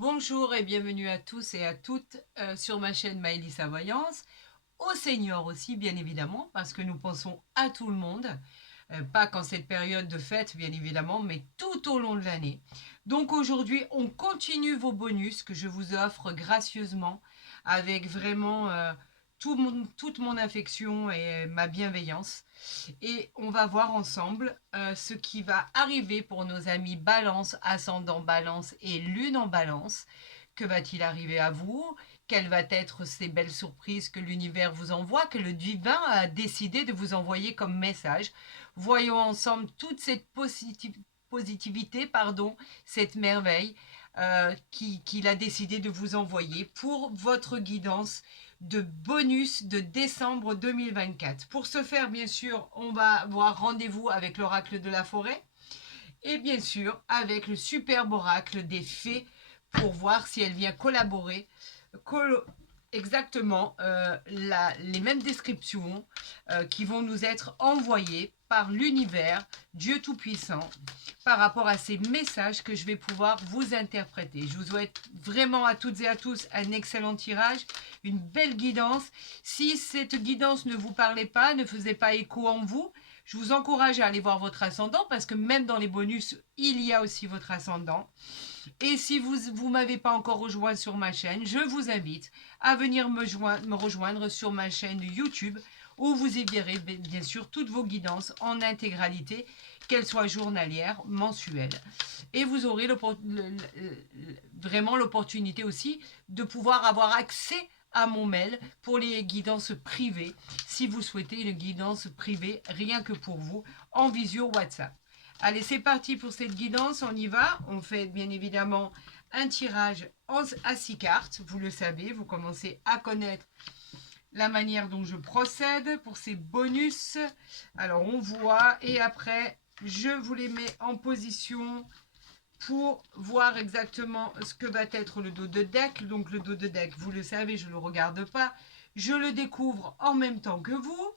Bonjour et bienvenue à tous et à toutes sur ma chaîne Maëlys Voyance, aux seniors aussi bien évidemment, parce que nous pensons à tout le monde, pas qu'en cette période de fête bien évidemment, mais tout au long de l'année. Donc aujourd'hui, on continue vos bonus que je vous offre gracieusement avec vraiment toute mon affection et ma bienveillance. Et on va voir ensemble ce qui va arriver pour nos amis Balance, ascendant Balance et Lune en Balance. Que va-t-il arriver à vous? Quelles vont être ces belles surprises que l'univers vous envoie, que le divin a décidé de vous envoyer comme message? Voyons ensemble toute cette positivité, cette merveille qu'il a décidé de vous envoyer pour votre guidance de bonus de décembre 2024. Pour ce faire, bien sûr, on va avoir rendez-vous avec l'oracle de la forêt et bien sûr avec le superbe oracle des fées pour voir si elle vient collaborer exactement les mêmes descriptions qui vont nous être envoyées par l'univers, Dieu Tout-Puissant, par rapport à ces messages que je vais pouvoir vous interpréter. Je vous souhaite vraiment à toutes et à tous un excellent tirage, une belle guidance. Si cette guidance ne vous parlait pas, ne faisait pas écho en vous, je vous encourage à aller voir votre ascendant parce que même dans les bonus, il y a aussi votre ascendant. Et si vous ne m'avez pas encore rejoint sur ma chaîne, je vous invite à venir me rejoindre sur ma chaîne YouTube où vous y verrez bien sûr toutes vos guidances en intégralité, qu'elles soient journalières, mensuelles. Et vous aurez vraiment l'opportunité aussi de pouvoir avoir accès à mon mail pour les guidances privées, si vous souhaitez une guidance privée rien que pour vous, en visio WhatsApp. Allez, c'est parti pour cette guidance, on y va. On fait bien évidemment un tirage à 6 cartes. Vous le savez, vous commencez à connaître la manière dont je procède pour ces bonus. Alors, on voit et après, je vous les mets en position pour voir exactement ce que va être le dos de deck. Donc, le dos de deck, vous le savez, je ne le regarde pas. Je le découvre en même temps que vous.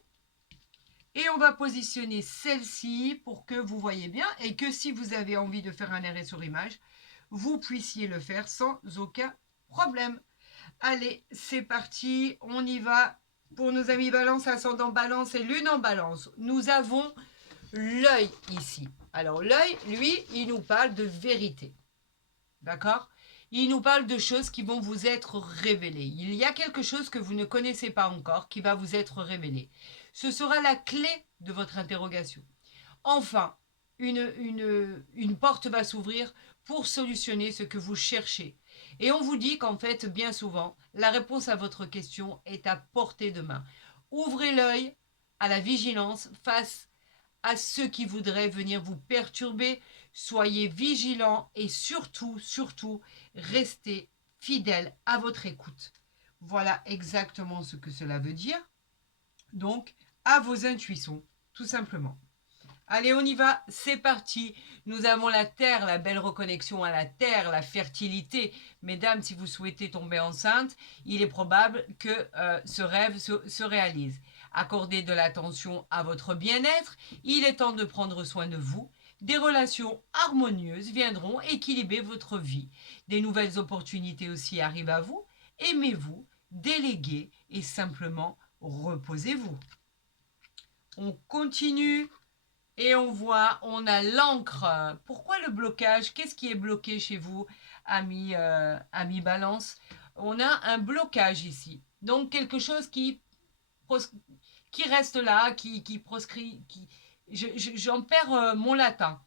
Et on va positionner celle-ci pour que vous voyez bien et que si vous avez envie de faire un arrêt sur image, vous puissiez le faire sans aucun problème. Allez, c'est parti, on y va. Pour nos amis Balance, ascendant Balance et Lune en Balance, nous avons l'œil ici. Alors l'œil, lui, il nous parle de vérité. D'accord? Il nous parle de choses qui vont vous être révélées. Il y a quelque chose que vous ne connaissez pas encore qui va vous être révélé. Ce sera la clé de votre interrogation. Enfin, une porte va s'ouvrir pour solutionner ce que vous cherchez. Et on vous dit qu'en fait, bien souvent, la réponse à votre question est à portée de main. Ouvrez l'œil à la vigilance face à ceux qui voudraient venir vous perturber. Soyez vigilants et surtout, surtout, restez fidèles à votre écoute. Voilà exactement ce que cela veut dire. Donc, à vos intuitions, tout simplement. Allez, on y va, c'est parti. Nous avons la terre, la belle reconnexion à la terre, la fertilité. Mesdames, si vous souhaitez tomber enceinte, il est probable que ce rêve se réalise. Accordez de l'attention à votre bien-être. Il est temps de prendre soin de vous. Des relations harmonieuses viendront équilibrer votre vie. Des nouvelles opportunités aussi arrivent à vous. Aimez-vous, déléguez et simplement reposez-vous. On continue. Et on voit, on a l'encre. Pourquoi le blocage? Qu'est-ce qui est bloqué chez vous, amis Balance? On a un blocage ici. Donc quelque chose qui reste là, qui proscrit, j'en perds mon latin.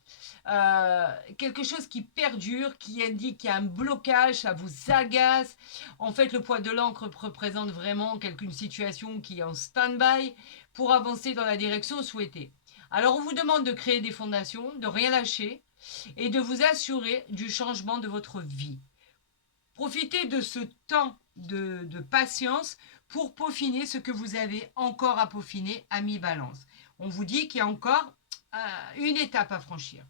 Quelque chose qui perdure, qui indique qu'il y a un blocage, ça vous agace. En fait, le poids de l'encre représente vraiment une situation qui est en stand-by pour avancer dans la direction souhaitée. Alors, on vous demande de créer des fondations, de rien lâcher et de vous assurer du changement de votre vie. Profitez de ce temps de patience pour peaufiner ce que vous avez encore à peaufiner, ami Balance. On vous dit qu'il y a encore une étape à franchir.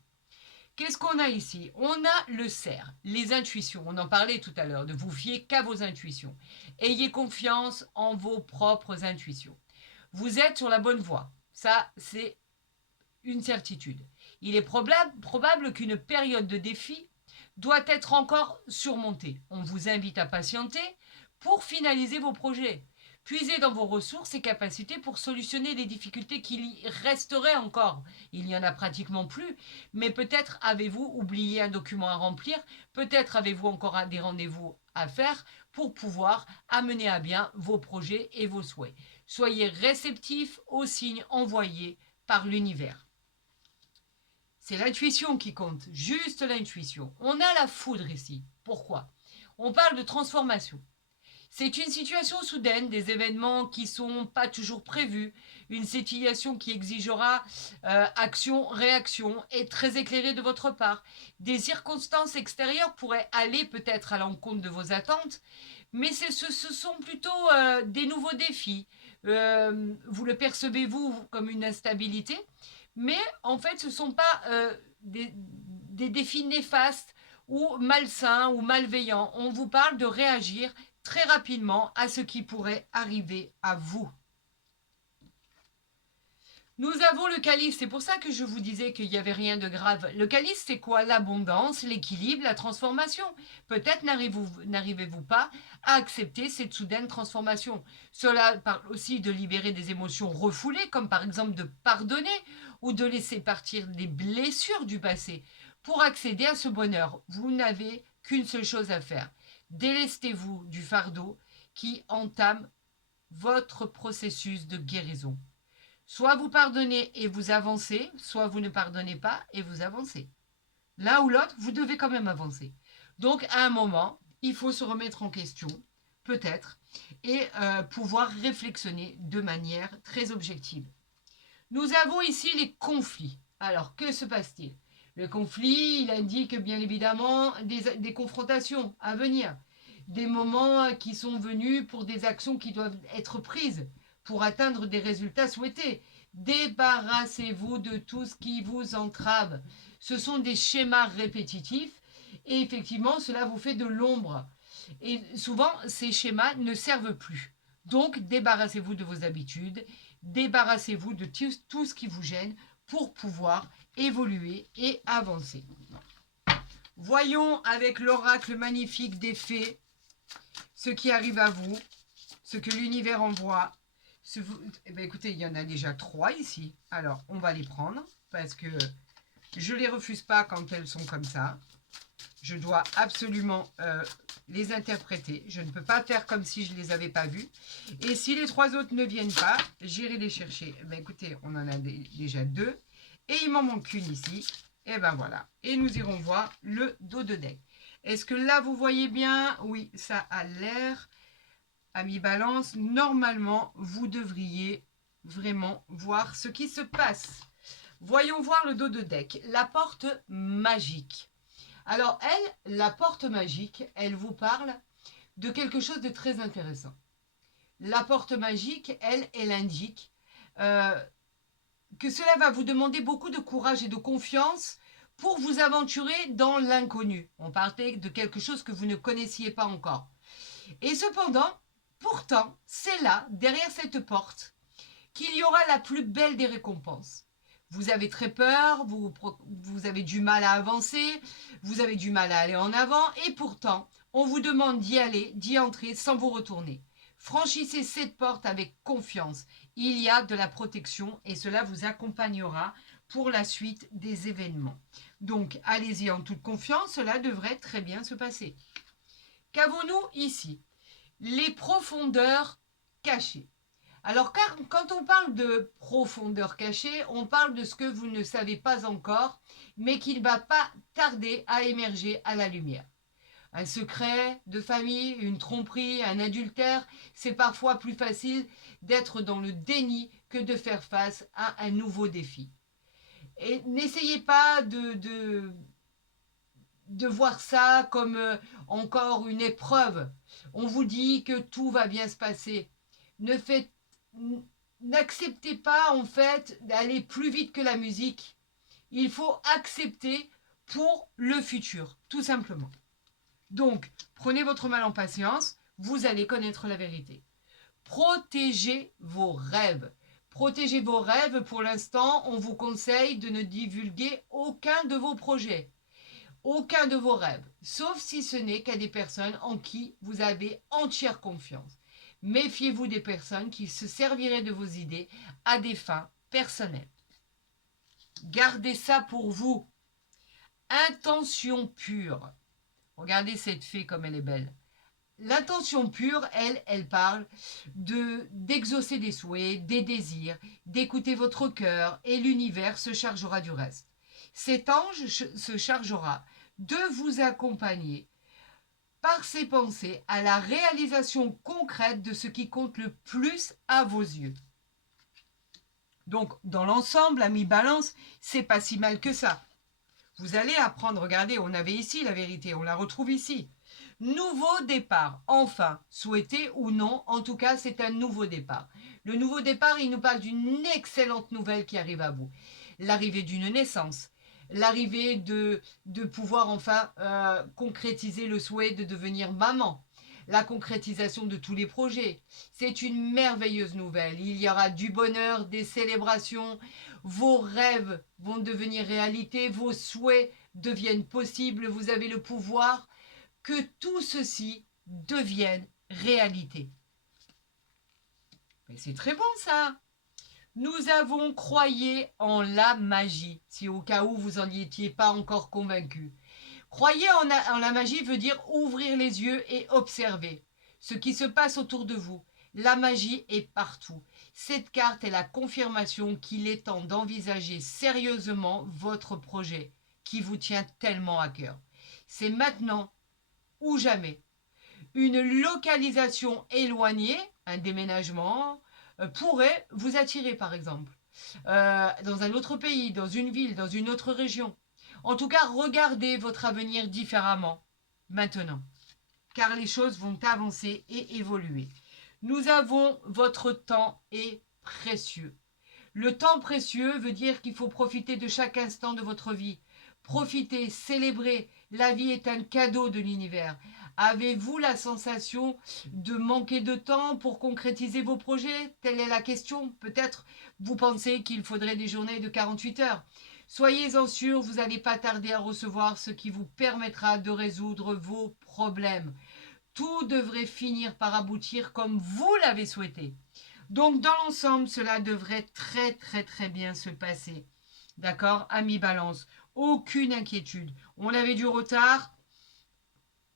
Qu'est-ce qu'on a ici? On a le cerf, les intuitions. On en parlait tout à l'heure, de vous fier qu'à vos intuitions. Ayez confiance en vos propres intuitions. Vous êtes sur la bonne voie. Ça, c'est une certitude. Il est probable qu'une période de défi doit être encore surmonté. On vous invite à patienter pour finaliser vos projets. Puisez dans vos ressources et capacités pour solutionner les difficultés qu'il y resterait encore. Il n'y en a pratiquement plus, mais peut-être avez-vous oublié un document à remplir, peut-être avez-vous encore des rendez-vous à faire pour pouvoir amener à bien vos projets et vos souhaits. Soyez réceptifs aux signes envoyés par l'univers. C'est l'intuition qui compte, juste l'intuition. On a la foudre ici. Pourquoi? On parle de transformation. C'est une situation soudaine, des événements qui ne sont pas toujours prévus, une situation qui exigera action-réaction et très éclairée de votre part. Des circonstances extérieures pourraient aller peut-être à l'encontre de vos attentes, mais ce sont plutôt des nouveaux défis. Vous le percevez-vous comme une instabilité, mais en fait ce ne sont pas des défis néfastes ou malsains ou malveillants. On vous parle de réagir très rapidement à ce qui pourrait arriver à vous. Nous avons le calice, c'est pour ça que je vous disais qu'il n'y avait rien de grave. Le calice, c'est quoi? L'abondance, l'équilibre, la transformation. Peut-être n'arrivez-vous pas à accepter cette soudaine transformation. Cela parle aussi de libérer des émotions refoulées, comme par exemple de pardonner ou de laisser partir des blessures du passé. Pour accéder à ce bonheur, vous n'avez qu'une seule chose à faire. Délestez-vous du fardeau qui entame votre processus de guérison. Soit vous pardonnez et vous avancez, soit vous ne pardonnez pas et vous avancez. L'un ou l'autre, vous devez quand même avancer. Donc, à un moment, il faut se remettre en question, peut-être, et pouvoir réflexionner de manière très objective. Nous avons ici les conflits. Alors, que se passe-t-il? Le conflit, il indique bien évidemment des confrontations à venir, des moments qui sont venus pour des actions qui doivent être prises pour atteindre des résultats souhaités. Débarrassez-vous de tout ce qui vous entrave. Ce sont des schémas répétitifs et effectivement, cela vous fait de l'ombre. Et souvent, ces schémas ne servent plus. Donc, débarrassez-vous de vos habitudes, débarrassez-vous de tout ce qui vous gêne pour pouvoir évoluer et avancer. Voyons avec l'oracle magnifique des fées ce qui arrive à vous, ce que l'univers envoie. Eh bien, écoutez, il y en a déjà 3 ici. Alors, on va les prendre parce que je ne les refuse pas quand elles sont comme ça. Je dois absolument les interpréter. Je ne peux pas faire comme si je ne les avais pas vues. Et si les 3 autres ne viennent pas, j'irai les chercher. Eh bien, écoutez, on en a déjà 2. Et il m'en manque une ici. Et ben voilà. Et nous irons voir le dos de deck. Est-ce que là, vous voyez bien? Oui, ça a l'air. Amis Balance, normalement, vous devriez vraiment voir ce qui se passe. Voyons voir le dos de deck. La porte magique. Alors, la porte magique, elle vous parle de quelque chose de très intéressant. La porte magique, elle indique que cela va vous demander beaucoup de courage et de confiance pour vous aventurer dans l'inconnu. On parlait de quelque chose que vous ne connaissiez pas encore. Et cependant, pourtant, c'est là, derrière cette porte, qu'il y aura la plus belle des récompenses. Vous avez très peur, vous avez du mal à avancer, vous avez du mal à aller en avant, et pourtant, on vous demande d'y aller, d'y entrer sans vous retourner. Franchissez cette porte avec confiance. Il y a de la protection et cela vous accompagnera pour la suite des événements. Donc, allez-y en toute confiance, cela devrait très bien se passer. Qu'avons-nous ici? Les profondeurs cachées. Alors, quand on parle de profondeur cachée, on parle de ce que vous ne savez pas encore, mais qui ne va pas tarder à émerger à la lumière. Un secret de famille, une tromperie, un adultère, c'est parfois plus facile d'être dans le déni que de faire face à un nouveau défi. Et n'essayez pas de voir ça comme encore une épreuve. On vous dit que tout va bien se passer. N'acceptez pas en fait d'aller plus vite que la musique. Il faut accepter pour le futur, tout simplement. Donc, prenez votre mal en patience, vous allez connaître la vérité. Protégez vos rêves. Protégez vos rêves. Pour l'instant, on vous conseille de ne divulguer aucun de vos projets. aucun de vos rêves, sauf si ce n'est qu'à des personnes en qui vous avez entière confiance. Méfiez-vous des personnes qui se serviraient de vos idées à des fins personnelles. Gardez ça pour vous. Intention pure. Regardez cette fée comme elle est belle. L'intention pure, elle parle d'exaucer des souhaits, des désirs, d'écouter votre cœur et l'univers se chargera du reste. Cet ange se chargera de vous accompagner par ses pensées à la réalisation concrète de ce qui compte le plus à vos yeux. Donc, dans l'ensemble, ami Balance, c'est pas si mal que ça. Vous allez apprendre, regardez, on avait ici la vérité, on la retrouve ici. Nouveau départ, enfin, souhaité ou non, en tout cas, c'est un nouveau départ. Le nouveau départ, il nous parle d'une excellente nouvelle qui arrive à vous. L'arrivée d'une naissance, l'arrivée de pouvoir enfin concrétiser le souhait de devenir maman, la concrétisation de tous les projets. C'est une merveilleuse nouvelle. Il y aura du bonheur, des célébrations, vos rêves vont devenir réalité, vos souhaits deviennent possibles, vous avez le pouvoir que tout ceci devienne réalité. Mais c'est très bon ça. Nous avons croyé en la magie, si au cas où vous n'en étiez pas encore convaincu. Croyer en la magie veut dire ouvrir les yeux et observer ce qui se passe autour de vous. La magie est partout. Cette carte est la confirmation qu'il est temps d'envisager sérieusement votre projet qui vous tient tellement à cœur. C'est maintenant ou jamais. Une localisation éloignée, un déménagement, pourrait vous attirer par exemple. Dans un autre pays, dans une ville, dans une autre région. En tout cas, regardez votre avenir différemment maintenant, car les choses vont avancer et évoluer. Nous avons votre temps est précieux. Le temps précieux veut dire qu'il faut profiter de chaque instant de votre vie. Profitez, célébrez. La vie est un cadeau de l'univers. Avez-vous la sensation de manquer de temps pour concrétiser vos projets? Telle est la question. Peut-être vous pensez qu'il faudrait des journées de 48 heures. Soyez-en sûrs, vous n'allez pas tarder à recevoir ce qui vous permettra de résoudre vos problèmes. Tout devrait finir par aboutir comme vous l'avez souhaité. Donc, dans l'ensemble, cela devrait très bien se passer. D'accord, ami Balance? Aucune inquiétude. On avait du retard.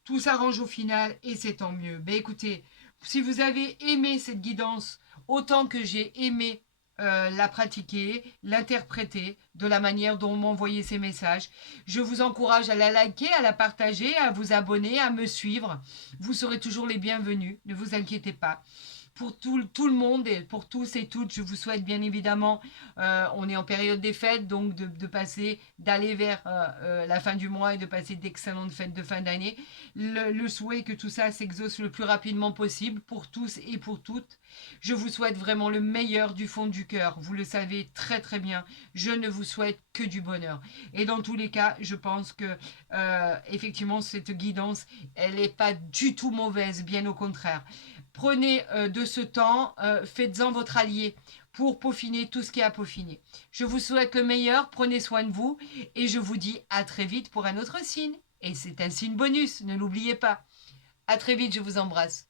Tout s'arrange au final et c'est tant mieux. Ben écoutez, si vous avez aimé cette guidance autant que j'ai aimé la pratiquer, l'interpréter de la manière dont on m'envoyait ces messages, je vous encourage à la liker, à la partager, à vous abonner, à me suivre. Vous serez toujours les bienvenus, ne vous inquiétez pas. Pour tout le monde et pour tous et toutes, je vous souhaite bien évidemment, on est en période des fêtes, donc d'aller vers la fin du mois et de passer d'excellentes fêtes de fin d'année. Le souhait que tout ça s'exauce le plus rapidement possible pour tous et pour toutes. Je vous souhaite vraiment le meilleur du fond du cœur. Vous le savez très bien, je ne vous souhaite que du bonheur. Et dans tous les cas, je pense que effectivement, cette guidance, elle n'est pas du tout mauvaise, bien au contraire. Prenez de ce temps, faites-en votre allié pour peaufiner tout ce qui est à peaufiner. Je vous souhaite le meilleur, prenez soin de vous et je vous dis à très vite pour un autre signe. Et c'est un signe bonus, ne l'oubliez pas. À très vite, je vous embrasse.